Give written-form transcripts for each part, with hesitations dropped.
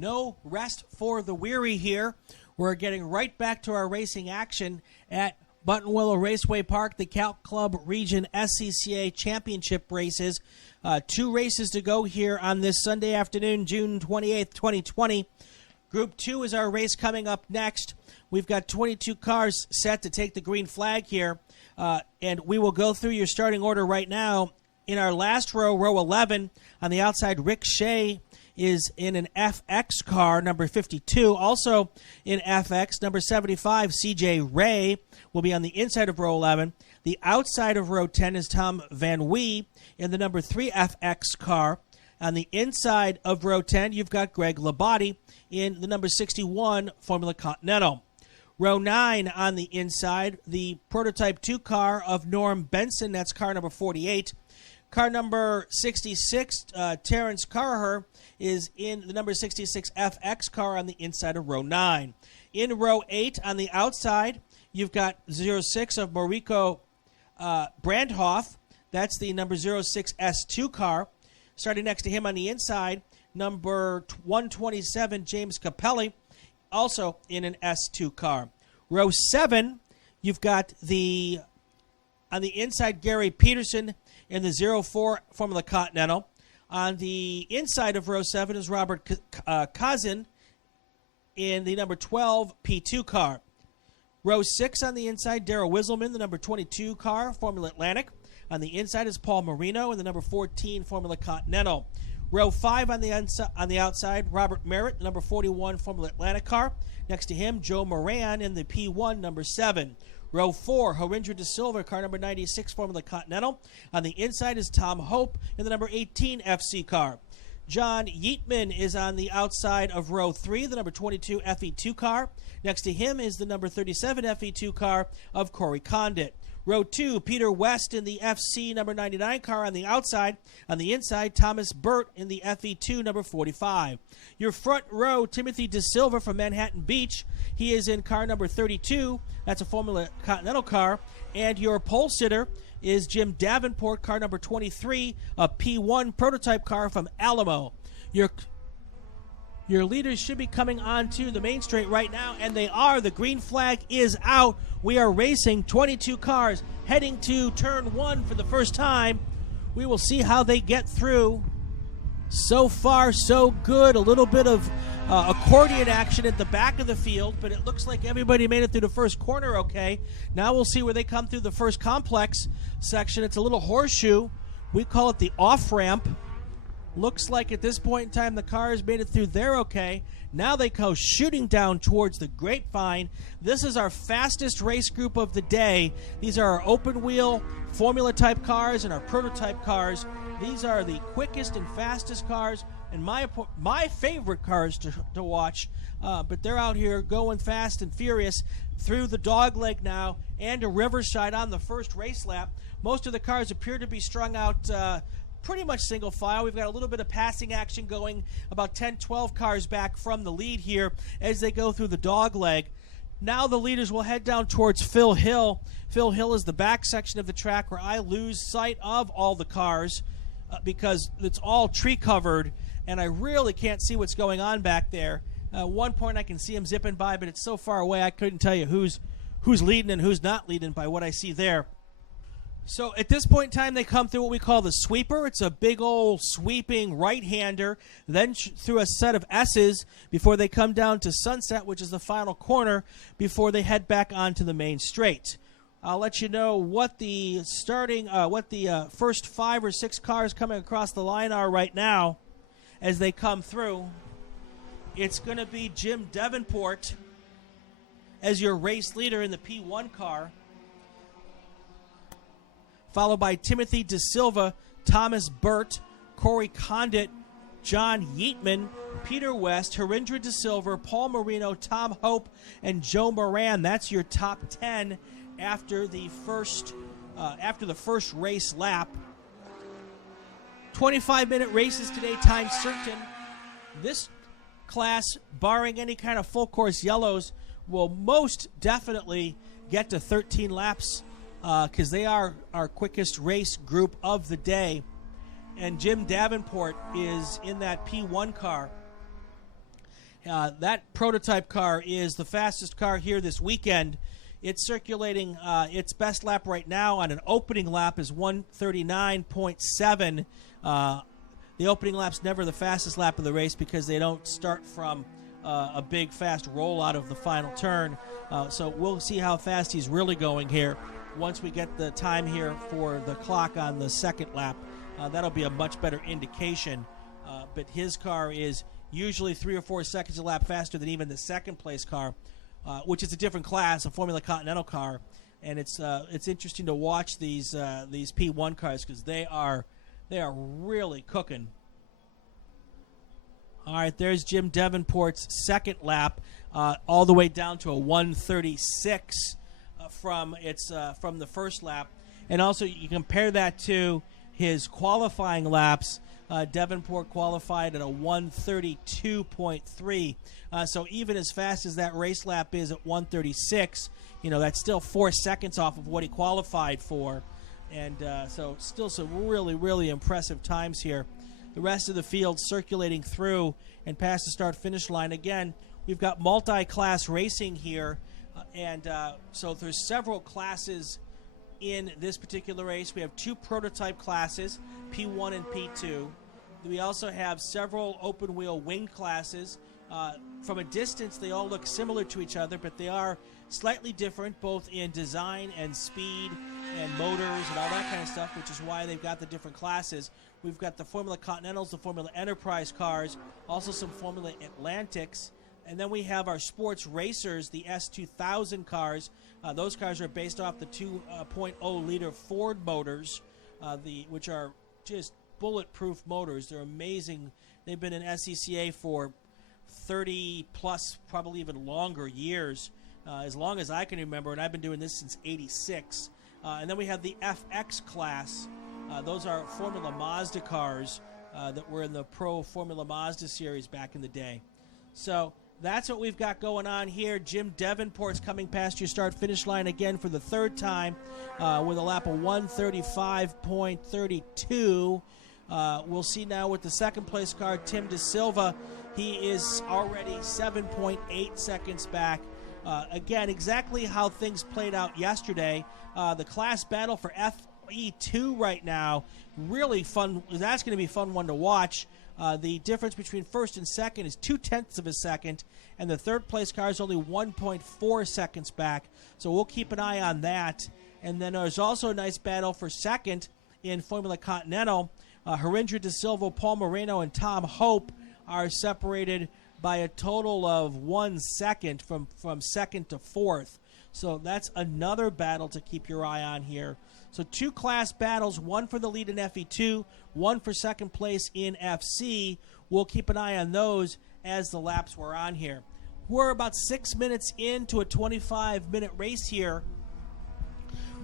No rest for the weary here. We're getting right back to our racing action at Buttonwillow Raceway Park, the Calc Club Region SCCA Championship races. 2 races to go here on this Sunday afternoon, June 28th, 2020. Group 2 is our race coming up next. We've got 22 cars set to take the green flag here, and we will go through your starting order right now. In our last row, row 11, on the outside, Rick Shea is in an FX car, number 52. Also in FX, number 75, CJ Ray will be on the inside of row 11. The outside of row 10 is Tom Van Wee in the number 3 FX car. On the inside of row 10, you've got Greg Labate in the number 61 Formula Continental. Row 9 on the inside, the Prototype 2 car of Norm Benson. That's car number 48. Car number 66, Terrence Carher, is in the number 66 FX car on the inside of row 9. In row 8 on the outside, you've got 06 of Mariko Brandhoff. That's the number 06 S2 car. Starting next to him on the inside, number 127 James Capelli, also in an S2 car. Row 7, you've got on the inside, Gary Peterson in the 04 Formula Continental. On the inside of row 7 is Robert Kazin in the number 12 P2 car. Row 6 on the inside, Darrell Wisselman, the number 22 car, Formula Atlantic. On the inside is Paul Marino in the number 14 Formula Continental. Row 5 on the outside, Robert Merritt, the number 41 Formula Atlantic car. Next to him, Joe Moran in the P1, number 7. Row 4, Harinder De Silva, car number 96, Formula Continental. On the inside is Tom Hope in the number 18 FC car. John Yeatman is on the outside of row 3, the number 22 FE2 car. Next to him is the number 37 FE2 car of Corey Condit. Row 2, Peter West in the FC number 99 car on the outside. On the inside, Thomas Burt in the FE2 number 45. Your front row, Timothy De Silva from Manhattan Beach. He is in car number 32. That's a Formula Continental car. And your pole sitter is Jim Davenport, car number 23, a P1 prototype car from Alamo. Your leaders should be coming onto the main straight right now, and they are. The green flag is out. We are racing 22 cars heading to turn 1 for the first time. We will see how they get through. So far, so good. A little bit of accordion action at the back of the field, but it looks like everybody made it through the first corner okay. Now we'll see where they come through the first complex section. It's a little horseshoe. We call it the off-ramp. Looks like at this point in time the cars made it through there okay. Now they go shooting down towards the Grapevine. This is our fastest race group of the day. These are our open wheel formula type cars and our prototype cars. These are the quickest and fastest cars and my favorite cars to watch. But they're out here going fast and furious through the dogleg now and to Riverside on the first race lap. Most of the cars appear to be strung out pretty much single file. We've got a little bit of passing action going, about 10-12 cars back from the lead here as they go through the dogleg. Now the leaders will head down towards Phil Hill. Phil Hill is the back section of the track where I lose sight of all the cars because it's all tree covered and I really can't see what's going on back there. At one point I can see him zipping by, but it's so far away I couldn't tell you who's leading and who's not leading by what I see there. So at this point in time, they come through what we call the sweeper. It's a big old sweeping right-hander, then through a set of S's before they come down to Sunset, which is the final corner, before they head back onto the main straight. I'll let you know what the first 5 or 6 cars coming across the line are right now as they come through. It's going to be Jim Davenport as your race leader in the P1 car, followed by Timothy De Silva, Thomas Burt, Corey Condit, John Yeatman, Peter West, Harinder De Silva, Paul Marino, Tom Hope, and Joe Moran. That's your top 10 after the first race lap. 25-minute races today, time certain. This class, barring any kind of full course yellows, will most definitely get to 13 laps because they are our quickest race group of the day. And Jim Davenport is in that P1 car. That prototype car is the fastest car here this weekend. It's circulating its best lap right now on an opening lap is 139.7. The opening lap's never the fastest lap of the race because they don't start from a big, fast roll out of the final turn. So we'll see how fast he's really going here. Once we get the time here for the clock on the second lap, that'll be a much better indication. But his car is usually 3 or 4 seconds a lap faster than even the second place car, which is a different class, a Formula Continental car. And it's interesting to watch these P1 cars because they are really cooking. All right, there's Jim Davenport's second lap, all the way down to a 136 from the first lap. And also you compare that to his qualifying laps. Davenport qualified at a 132.3. So even as fast as that race lap is at 136, that's still 4 seconds off of what he qualified for. And so still some really, really impressive times here. The rest of the field circulating through and past the start-finish line. Again, we've got multi-class racing here. So there's several classes in this particular race. We have 2 prototype classes, P1 and P2. We also have several open-wheel wing classes. From a distance, they all look similar to each other, but they are slightly different, both in design and speed and motors and all that kind of stuff, which is why they've got the different classes. We've got the Formula Continentals, the Formula Enterprise cars, also some Formula Atlantics, and then we have our sports racers, the S2000 cars. Those cars are based off the 2.0-liter Ford motors, which are just bulletproof motors. They're amazing. They've been in SCCA for 30-plus, probably even longer years, as long as I can remember, and I've been doing this since '86. And then we have the FX class. Those are Formula Mazda cars that were in the Pro Formula Mazda series back in the day. So that's what we've got going on here. Jim Davenport's coming past your start-finish line again for the third time with a lap of 135.32. We'll see now with the second-place car, Tim De Silva. He is already 7.8 seconds back. Again, exactly how things played out yesterday. The class battle for FE2 right now, really fun. That's going to be a fun one to watch. The difference between first and second is 0.2 of a second, and the third-place car is only 1.4 seconds back. So we'll keep an eye on that. And then there's also a nice battle for second in Formula Continental. Harinder De Silva, Paul Moreno, and Tom Hope are separated by a total of 1 second from second to fourth. So that's another battle to keep your eye on here. So 2 class battles, one for the lead in FE2, one for second place in FC. We'll keep an eye on those as the laps were on here. We're about 6 minutes into a 25-minute race here.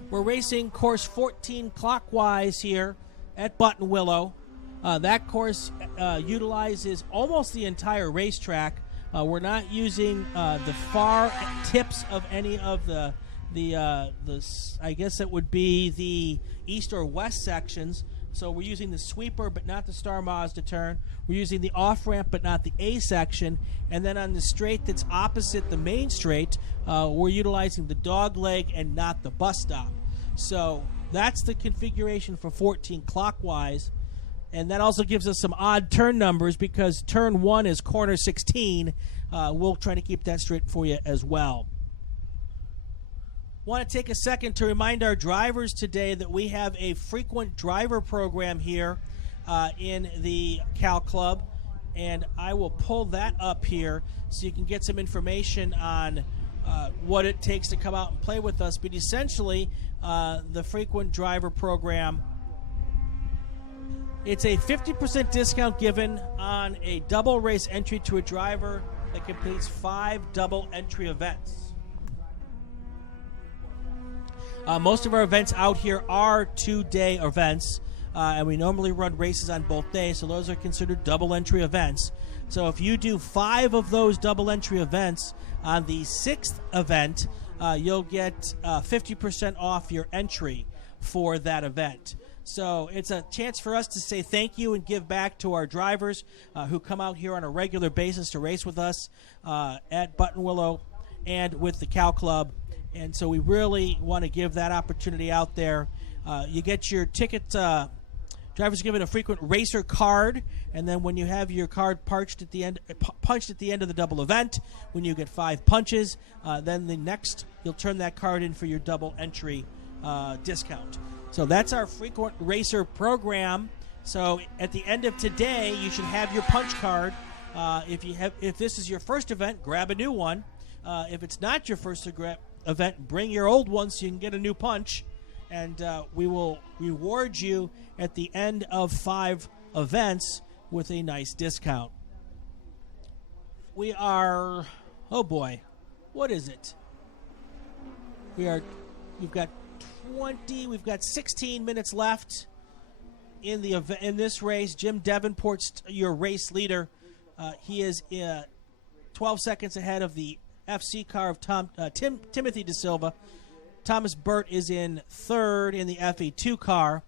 We're racing course 14 clockwise here at Buttonwillow. That course utilizes almost the entire racetrack. We're not using the far tips of any of the I guess it would be the east or west sections. So we're using the sweeper but not the Star Mazda turn. We're using the off-ramp but not the A section. And then on the straight that's opposite the main straight, we're utilizing the dog leg and not the bus stop. So that's the configuration for 14 clockwise. And that also gives us some odd turn numbers because turn 1 is corner 16. We'll try to keep that straight for you as well. Want to take a second to remind our drivers today that we have a frequent driver program here in the Cal Club. And I will pull that up here so you can get some information on what it takes to come out and play with us. But essentially, the frequent driver program, it's a 50% discount given on a double race entry to a driver that completes 5 double entry events. Most of our events out here are 2-day events, and we normally run races on both days, so those are considered double entry events. So if you do 5 of those double entry events on the 6th event, you'll get 50% off your entry for that event. So it's a chance for us to say thank you and give back to our drivers who come out here on a regular basis to race with us at Buttonwillow and with the Cow Club. And so we really want to give that opportunity out there. You get your ticket. Drivers given a frequent racer card, and then when you have your card punched at the end of the double event, when you get 5 punches, then the next you'll turn that card in for your double entry discount. So that's our frequent racer program. So at the end of today, you should have your punch card. If this is your first event, grab a new one. If it's not your first event, bring your old one so you can get a new punch. And we will reward you at the end of 5 events with a nice discount. We are, oh boy, what is it? We've got 16 minutes left in this race. Jim Davenport's your race leader. He is 12 seconds ahead of the FC car of Timothy DeSilva. Thomas Burt is in third in the FE2 car.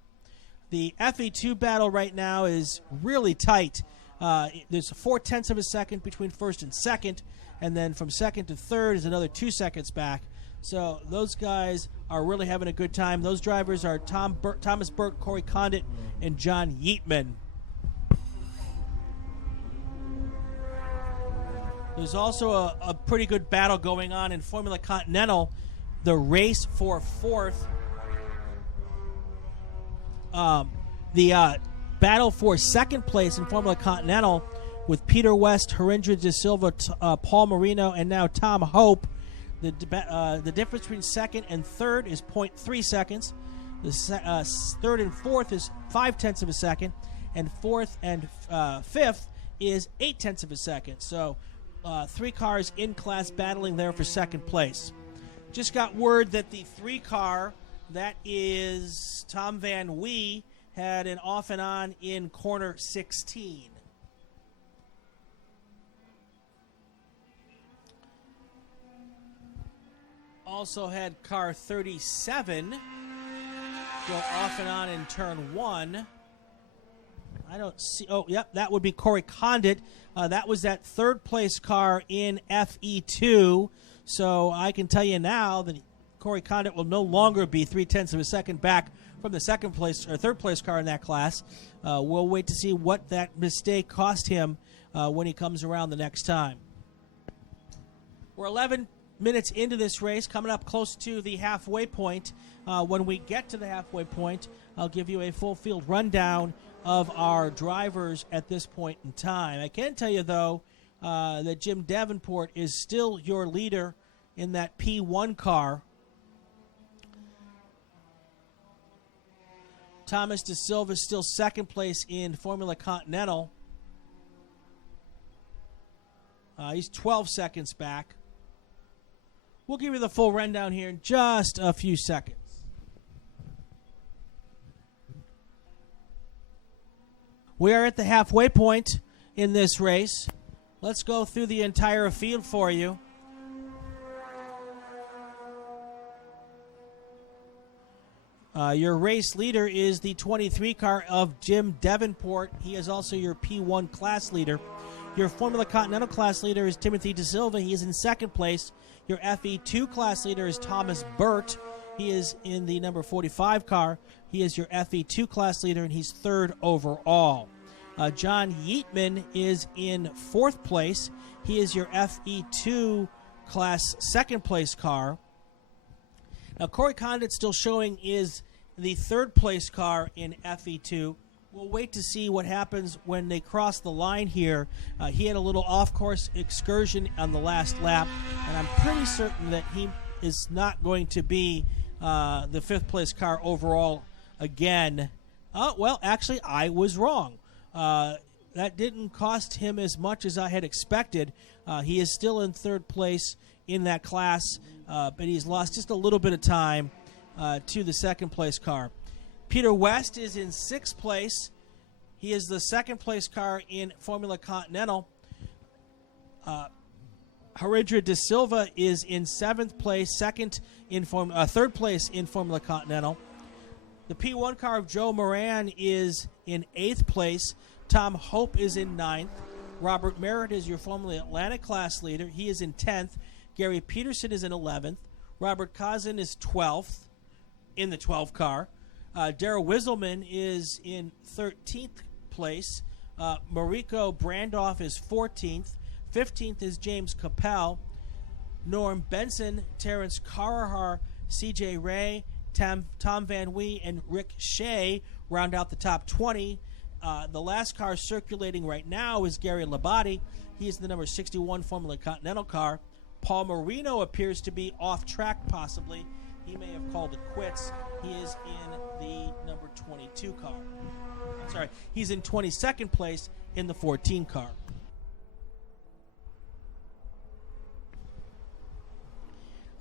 The FE2 battle right now is really tight. There's 0.4 of a second between first and second, and then from second to third is another 2 seconds back. So those guys are really having a good time. Those drivers are Thomas Burt, Corey Condit, and John Yeatman. There's also a pretty good battle going on in Formula Continental. The race for fourth, the battle for second place in Formula Continental with Peter West, Harinder De Silva, Paul Marino, and now Tom Hope. The difference between second and third is 0.3 seconds. The third and fourth is 0.5 of a second, and fourth and fifth is 0.8 of a second. So 3 cars in class battling there for second place. Just got word that the 3 car, that is Tom Van Wee, had an off and on in corner 16. Also had car 37 go off and on in turn 1. I don't see. Oh, yep, that would be Corey Condit. That was that third place car in FE2. So I can tell you now that Corey Condit will no longer be 0.3 of a second back from the second place or third place car in that class. We'll wait to see what that mistake cost him when he comes around the next time. We're 11 minutes into this race, coming up close to the halfway point. When we get to the halfway point, I'll give you a full field rundown of our drivers at this point in time. I can tell you, though, that Jim Davenport is still your leader in that P1 car. Thomas DeSilva is still second place in Formula Continental. He's 12 seconds back. We'll give you the full rundown here in just a few seconds. We are at the halfway point in this race. Let's go through the entire field for you. Your race leader is the 23 car of Jim Davenport. He is also your P1 class leader. Your Formula Continental class leader is Timothy DeSilva. He is in second place. Your FE2 class leader is Thomas Burt. He is in the number 45 car. He is your FE2 class leader, and he's third overall. John Yeatman is in fourth place. He is your FE2 class second place car. Now, Corey Condit still showing is the third place car in FE2. We'll wait to see what happens when they cross the line here. He had a little off-course excursion on the last lap, and I'm pretty certain that he is not going to be the fifth place car overall again. Well, actually, I was wrong. That didn't cost him as much as I had expected. He is still in third place in that class, but he's lost just a little bit of time to the second place car. Peter West is in sixth place. He is the second place car in Formula Continental. Harinder De Silva is in seventh place, third place in Formula Continental. The P1 car of Joe Moran is in 8th place. Tom Hope is in 9th. Robert Merritt is your formerly Atlantic class leader. He is in 10th. Gary Peterson is in 11th. Robert Kazan is 12th in the 12 car. Darrell Wiesselman is in 13th place. Mariko Brandoff is 14th. 15th is James Capel. Norm Benson, Terrence Carahar, C.J. Ray, Tom Van Wee, and Rick Shea round out the top 20. The last car circulating right now is Gary Labate. He is the number 61 Formula Continental car. Paul Marino appears to be off track possibly. He may have called it quits. He is in the number 22 car. I'm sorry, he's in 22nd place in the 14 car.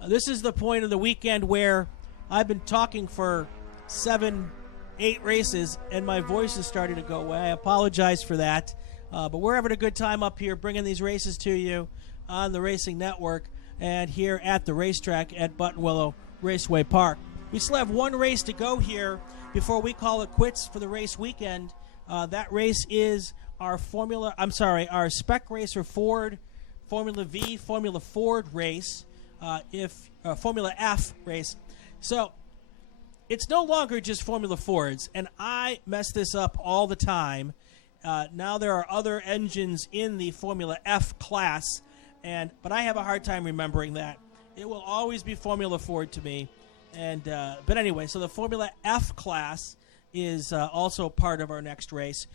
This is the point of the weekend where I've been talking for 7, 8 races, and my voice is starting to go away. I apologize for that. But we're having a good time up here bringing these races to you on the Racing Network and here at the racetrack at Buttonwillow Raceway Park. We still have one race to go here before we call it quits for the race weekend. That race is our Spec Racer Ford Formula V Formula Ford race. Formula F race. So it's no longer just Formula Fords, and I mess this up all the time. Now there are other engines in the Formula F class, but I have a hard time remembering that. It will always be Formula Ford to me. But anyway, so the Formula F class is also part of our next race.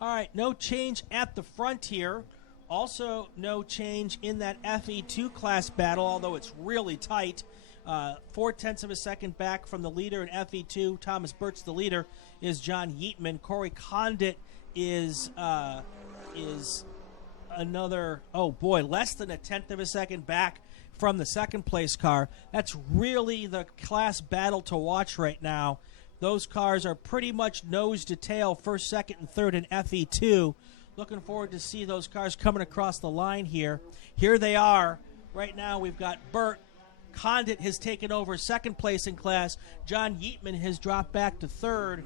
All right, no change at the front here. Also, no change in that FE2 class battle, although it's really tight. 0.4 of a second back from the leader in FE2. Thomas Burt's the leader, is John Yeatman. Corey Condit is another, less than 1/10 of a second back from the second place car. That's really the class battle to watch right now. Those cars are pretty much nose to tail, first, second, and third in FE2. Looking forward to see those cars coming across the line here. Here they are. Right now we've got Burt. Condit has taken over second place in class. John Yeatman has dropped back to third.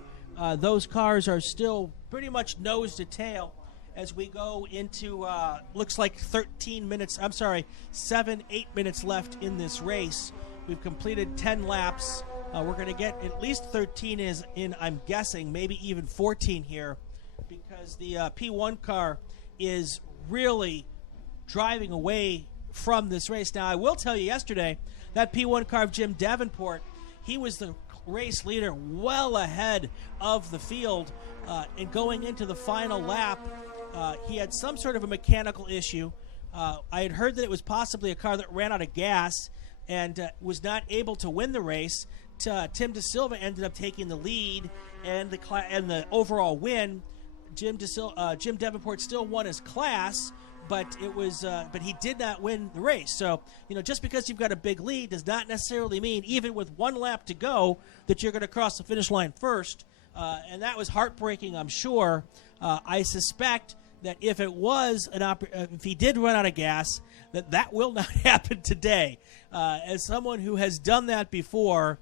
Those cars are still pretty much nose to tail as we go into, looks like 7, 8 minutes left in this race. We've completed 10 laps. We're going to get at least 13 in, I'm guessing, maybe even 14 here, because the P1 car is really driving away from this race. Now, I will tell you yesterday, that P1 car of Jim Davenport, he was the race leader well ahead of the field. And going into the final lap, he had some sort of a mechanical issue. I had heard that it was possibly a car that ran out of gas and was not able to win the race. Tim DeSilva ended up taking the lead and the overall win. Jim Davenport still won his class, but he did not win the race. So, just because you've got a big lead does not necessarily mean, even with one lap to go, that you're going to cross the finish line first. And that was heartbreaking, I'm sure. I suspect that if he did run out of gas, that will not happen today. As someone who has done that before,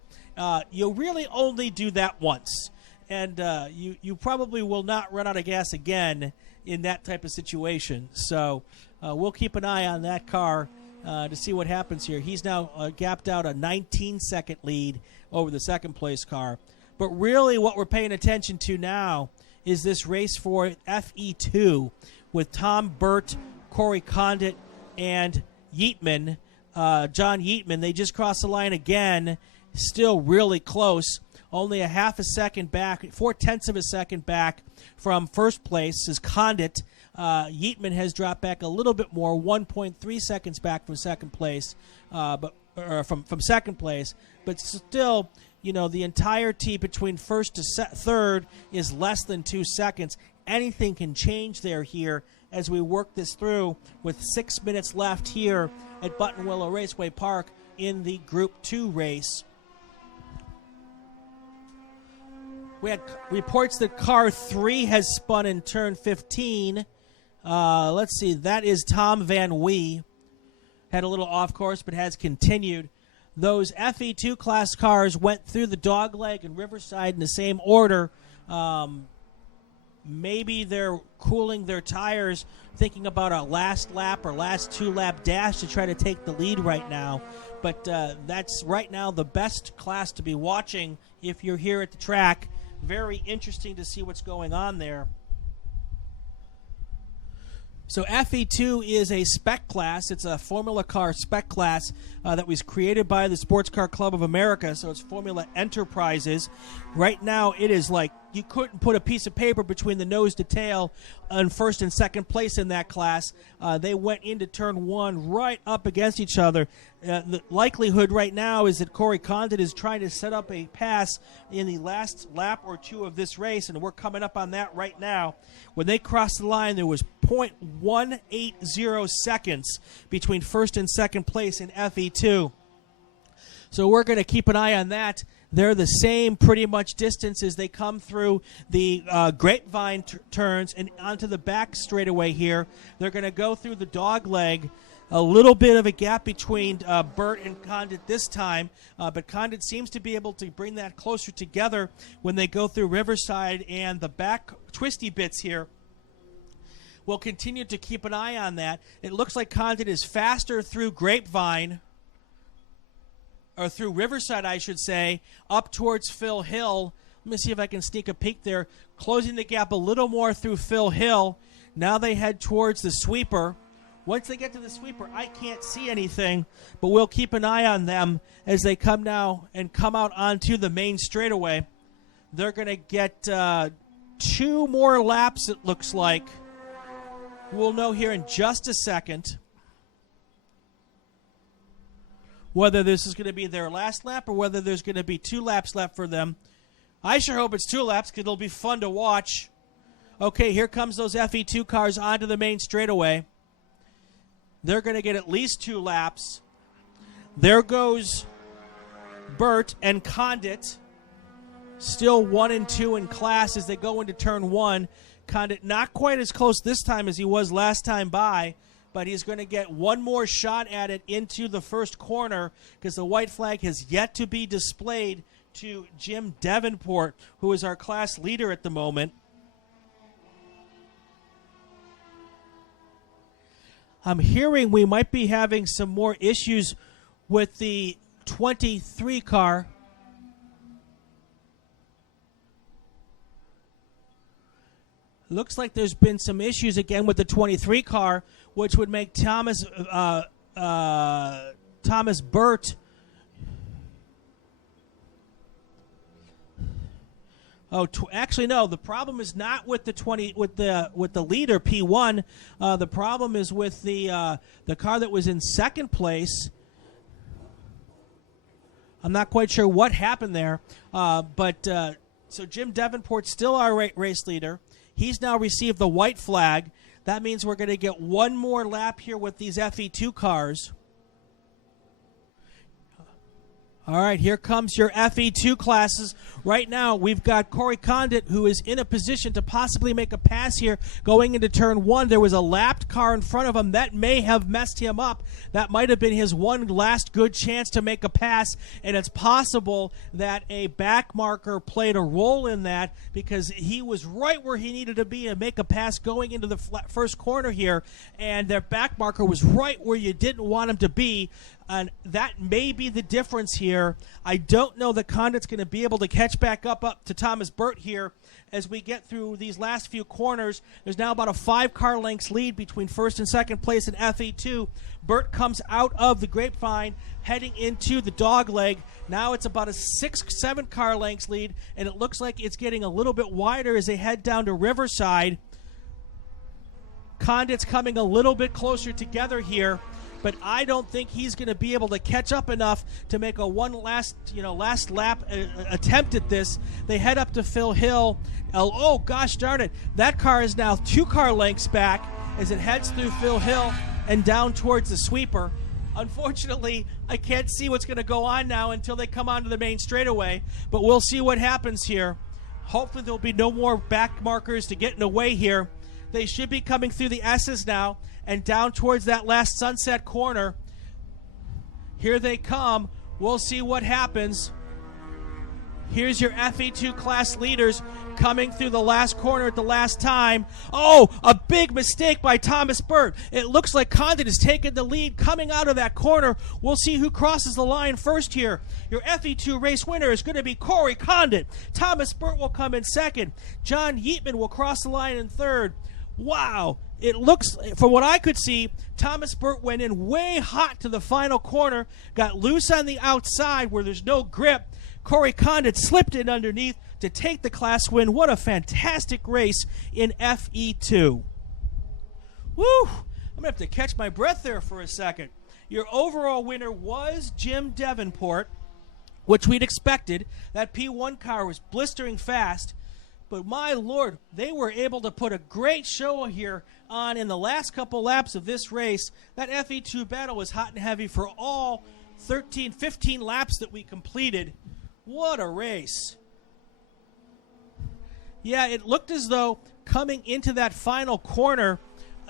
you'll really only do that once. And you probably will not run out of gas again in that type of situation. So we'll keep an eye on that car to see what happens here. He's now gapped out a 19-second lead over the second-place car. But really what we're paying attention to now is this race for FE2 with Tom Burt, Corey Condit, and Yeatman. John Yeatman, they just crossed the line again, still really close. Only a half a second back, 0.4 of a second back from first place is Condit. Yeatman has dropped back a little bit more, 1.3 seconds back from second place, from second place. But still, the entirety between first to third is less than 2 seconds. Anything can change here as we work this through with 6 minutes left here at Buttonwillow Raceway Park in the Group 2 race. We had reports that car 3 has spun in turn 15. Let's see, that is Tom Van Wee. Had a little off course, but has continued. those FE2 class cars went through the Dogleg and Riverside in the same order. Maybe they're cooling their tires, thinking about a last lap or last 2-lap dash to try to take the lead right now. But that's right now the best class to be watching if you're here at the track. Very interesting to see what's going on there. So FE2 is a spec class. It's a Formula Car spec class that was created by the Sports Car Club of America, so it's Formula Enterprises. Right now, it is like you couldn't put a piece of paper between the nose to tail on first and second place in that class. They went into turn one right up against each other. The likelihood right now is that Corey Condit is trying to set up a pass in the last lap or two of this race, and we're coming up on that right now. When they crossed the line, there was 0.180 seconds between first and second place in FE2. So we're going to keep an eye on that. They're the same pretty much distance as they come through the grapevine turns and onto the back straightaway here. They're going to go through the Dogleg. A little bit of a gap between Burt and Condit this time, but Condit seems to be able to bring that closer together when they go through Riverside and the back twisty bits here. We'll continue to keep an eye on that. It looks like Condit is faster through Grapevine, or through Riverside, I should say, up towards Phil Hill. Let me see if I can sneak a peek there. Closing the gap a little more through Phil Hill. Now they head towards the sweeper. Once they get to the sweeper, I can't see anything, but we'll keep an eye on them as they come now and come out onto the main straightaway. They're going to get 2 more laps, it looks like. We'll know here in just a second whether this is going to be their last lap or whether there's going to be 2 laps left for them. I sure hope it's 2 laps because it'll be fun to watch. Okay, here comes those FE2 cars onto the main straightaway. They're going to get at least 2 laps. There goes Burt and Condit, still 1 and 2 in class as they go into turn 1. Condit not quite as close this time as he was last time by, but he's going to get one more shot at it into the first corner because the white flag has yet to be displayed to Jim Davenport, who is our class leader at the moment. I'm hearing we might be having some more issues with the 23 car. Looks like there's been some issues again with the 23 car, which would make Thomas Burt. Actually, no. The problem is not with the leader P1. The problem is with the car that was in second place. I'm not quite sure what happened there, so Jim Davenport's still our race leader. He's now received the white flag. That means we're going to get one more lap here with these FE2 cars. All right, here comes your FE2 classes. Right now, we've got Corey Condit, who is in a position to possibly make a pass here going into turn 1. There was a lapped car in front of him. That may have messed him up. That might have been his one last good chance to make a pass, and it's possible that a back marker played a role in that because he was right where he needed to be to make a pass going into the first corner here, and their back marker was right where you didn't want him to be. And that may be the difference here. I don't know that Condit's going to be able to catch back up to Thomas Burt here as we get through these last few corners. There's now about a 5-car lengths lead between first and second place in FE2. Burt comes out of the grapevine, heading into the Dogleg. Now it's about a 6-7 car lengths lead, and it looks like it's getting a little bit wider as they head down to Riverside. Condit's coming a little bit closer together here, but I don't think he's going to be able to catch up enough to make a last lap attempt at this. They head up to Phil Hill. Oh, gosh darn it. That car is now 2 car lengths back as it heads through Phil Hill and down towards the sweeper. Unfortunately, I can't see what's going to go on now until they come onto the main straightaway, but we'll see what happens here. Hopefully there'll be no more back markers to get in the way here. They should be coming through the S's now and down towards that last Sunset corner. Here they come. We'll see what happens. Here's your FE2 class leaders coming through the last corner at the last time. Oh, a big mistake by Thomas Burt. It looks like Condit has taken the lead coming out of that corner. We'll see who crosses the line first here. Your FE2 race winner is going to be Corey Condit. Thomas Burt will come in second. John Yeatman will cross the line in third. Wow. It looks, from what I could see, Thomas Burt went in way hot to the final corner, got loose on the outside where there's no grip. Corey Condit slipped in underneath to take the class win. What a fantastic race in FE2. Woo! I'm going to have to catch my breath there for a second. Your overall winner was Jim Davenport, which we'd expected. That P1 car was blistering fast. But my Lord, they were able to put a great show here on in the last couple laps of this race. That FE2 battle was hot and heavy for all 15 laps that we completed. What a race. Yeah, it looked as though coming into that final corner,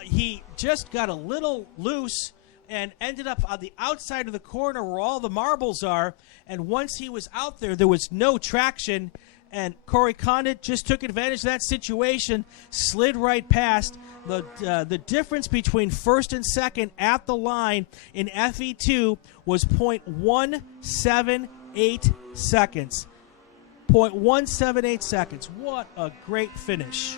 he just got a little loose and ended up on the outside of the corner where all the marbles are. And once he was out there, there was no traction. And Corey Condit just took advantage of that situation, slid right past. The difference between first and second at the line in FE2 was 0.178 seconds. 0.178 seconds. What a great finish.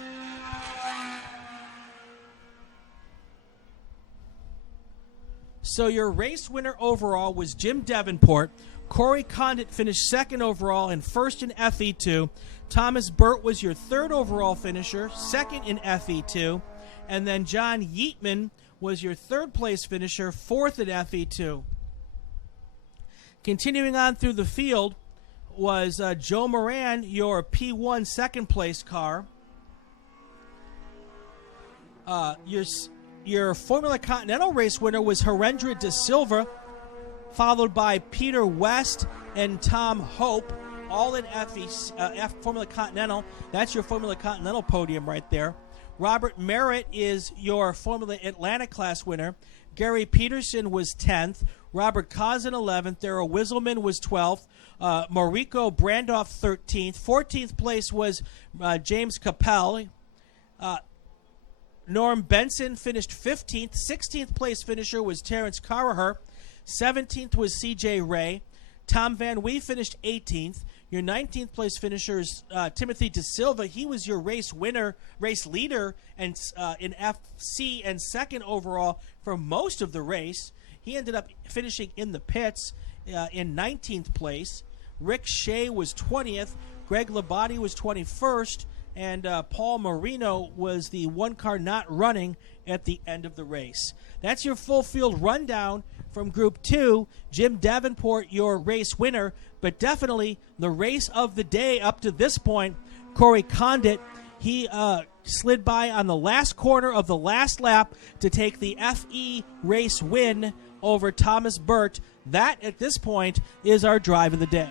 So your race winner overall was Jim Davenport. Corey Condit finished second overall and first in FE2. Thomas Burt was your third overall finisher, second in FE2. And then John Yeatman was your third place finisher, fourth in FE2. Continuing on through the field was Joe Moran, your P1 second place car. Your Formula Continental race winner was Herendra De Silva, followed by Peter West and Tom Hope, all in Formula Continental. That's your Formula Continental podium right there. Robert Merritt is your Formula Atlantic class winner. Gary Peterson was 10th. Robert Kozin 11th. Darrell Wisselman was 12th. Mauricio Brandoff 13th. 14th place was James Capel. Norm Benson finished 15th. 16th place finisher was Terrence Carraher. 17th was C.J. Ray. Tom Van Wee finished 18th. Your 19th place finisher is Timothy De Silva. He was your race leader, and in FC and second overall for most of the race. He ended up finishing in the pits in 19th place. Rick Shea was 20th. Greg Labate was 21st. And Paul Marino was the one car not running at the end of the race. That's your full field rundown from Group 2. Jim Davenport, your race winner, but definitely the race of the day up to this point, Corey Condit. He slid by on the last corner of the last lap to take the FE race win over Thomas Burt. That, at this point, is our drive of the day.